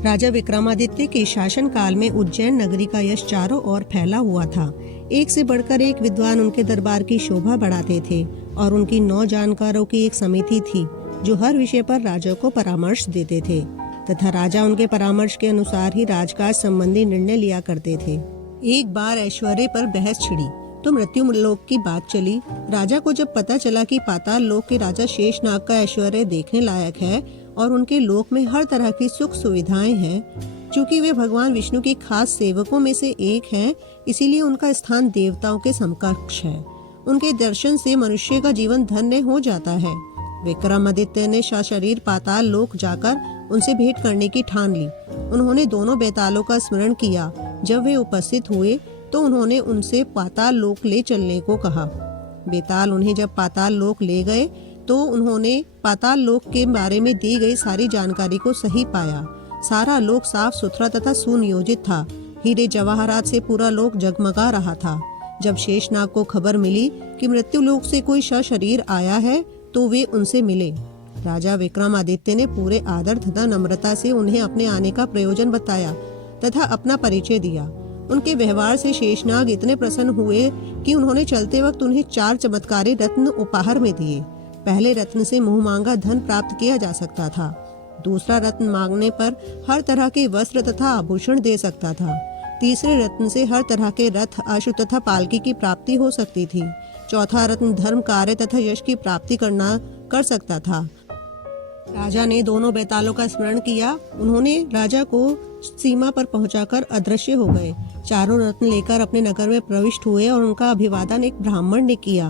राजा विक्रमादित्य के शासन काल में उज्जैन नगरी का यश चारों ओर फैला हुआ था। एक से बढ़कर एक विद्वान उनके दरबार की शोभा बढ़ाते थे और उनकी 9 जानकारों की एक समिति थी जो हर विषय पर राजा को परामर्श देते थे तथा राजा उनके परामर्श के अनुसार ही राजकाज संबंधी निर्णय लिया करते थे। एक बार ऐश्वर्य पर बहस छिड़ी तो मृत्यु लोक की बात चली। राजा को जब पता चला कि पाताल लोक के राजा शेषनाग का ऐश्वर्य देखने लायक है और उनके लोक में हर तरह की सुख सुविधाएं हैं, चूँकि वे भगवान विष्णु के खास सेवकों में से एक हैं, इसीलिए उनका स्थान देवताओं के समकक्ष है। उनके दर्शन से मनुष्य का जीवन धन्य हो जाता है। विक्रमादित्य ने सशरीर पाताल लोक जाकर उनसे भेंट करने की ठान ली। उन्होंने दोनों बेतालों का स्मरण किया। जब वे उपस्थित हुए तो उन्होंने उनसे पाताल लोक ले चलने को कहा। बेताल उन्हें जब पाताल लोक ले गए तो उन्होंने पाताल लोक के बारे में दी गई सारी जानकारी को सही पाया। सारा लोक साफ सुथरा तथा सुनियोजित था। हीरे जवाहरात से पूरा लोक जगमगा रहा था। जब शेषनाग को खबर मिली कि मृत्यु लोक से कोई सशरीर आया है तो वे उनसे मिले। राजा विक्रमादित्य ने पूरे आदर तथा नम्रता से उन्हें अपने आने का प्रयोजन बताया तथा अपना परिचय दिया। उनके व्यवहार से शेषनाग इतने प्रसन्न हुए कि उन्होंने चलते वक्त उन्हें 4 चमत्कारी रत्न उपहार में दिए। पहले रत्न से मुंह मांगा धन प्राप्त किया जा सकता था। दूसरा रत्न मांगने पर हर तरह के वस्त्र तथा आभूषण दे सकता था। तीसरे रत्न से हर तरह के रथ, अश्व तथा पालकी की प्राप्ति हो सकती थी। चौथा रत्न धर्म, कार्य तथा यश की प्राप्ति कर सकता था। राजा ने दोनों बेतालों का स्मरण किया। उन्होंने राजा को सीमा पर पहुंचाकर अदृश्य हो गए। चारों रत्न लेकर अपने नगर में प्रविष्ट हुए और उनका अभिवादन एक ब्राह्मण ने किया।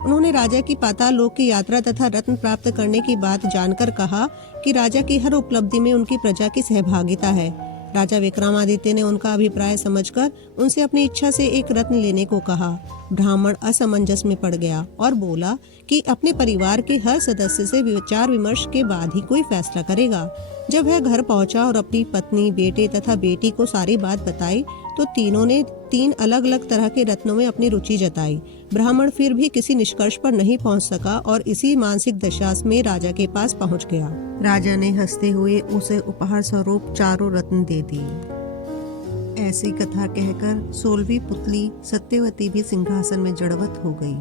उन्होंने राजा की पाताल लोक की यात्रा तथा रत्न प्राप्त करने की बात जानकर कहा कि राजा की हर उपलब्धि में उनकी प्रजा की सहभागिता है। राजा विक्रमादित्य ने उनका अभिप्राय समझकर उनसे अपनी इच्छा से एक रत्न लेने को कहा। ब्राह्मण असमंजस में पड़ गया और बोला कि अपने परिवार के हर सदस्य से विचार विमर्श के बाद ही कोई फैसला करेगा। जब वह घर पहुंचा और अपनी पत्नी, बेटे तथा बेटी को सारी बात बताई तो तीनों ने 3 अलग अलग तरह के रत्नों में अपनी रुचि जताई। ब्राह्मण फिर भी किसी निष्कर्ष पर नहीं पहुंच सका और इसी मानसिक दशा में राजा के पास पहुंच गया। राजा ने हंसते हुए उसे उपहार स्वरूप 4 रत्न दे दिए। ऐसी कथा कहकर 16वीं पुतली सत्यवती भी सिंहासन में जड़वत हो गई।